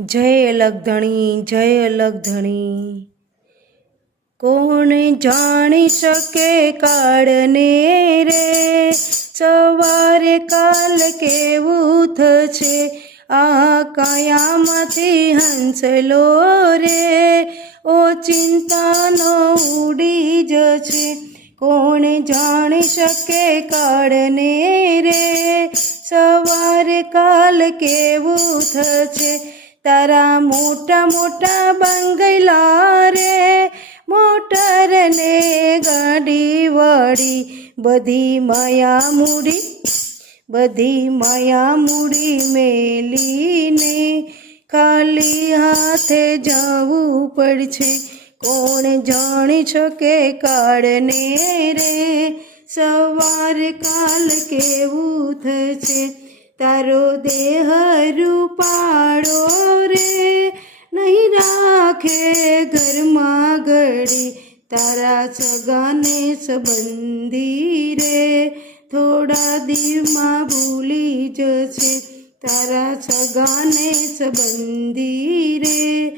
जय अलग धणी जय अलग धणी। कोण जाणी सके काळने रे, सवारे काल केवुं थशे। आ कायामांथी हंसलो रे, ओ चिंतानो उडी जशे। कोण जाणी सके काळने रे, सवारे काल केवुं थशे। तारा मोटा मोटा बंगला रे, मोटर ने गाड़ी वाड़ी, बधी माया मूडी मेलीने खाली हाथे जवुं पड़छे। कोण जाणी शके काळने रे, सवारे काल केवुं थशे। तारो देह रूपाळो रे, नहीं राखे घर में घड़ी। तारा सगाने संबंधी रे, थोड़ा दिव में भूली जशे। तारा सगाने संबंधी रे,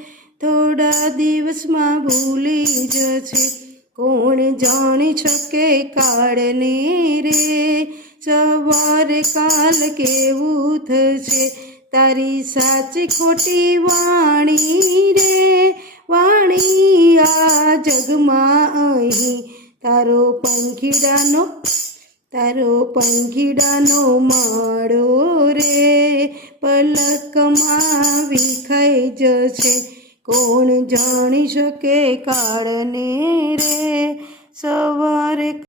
थोड़ा दिवस में भूली जशे। कोण जाणी शके काळने रे, सवारे काल केवुं थशे। तारी साची खोटी वाणी रे, वाणी आ जगमां अहीं। तारो पंखीडानो माळो रे, पलकमां विखाई जशे। कोण जाणी शके काळने रे, सवारे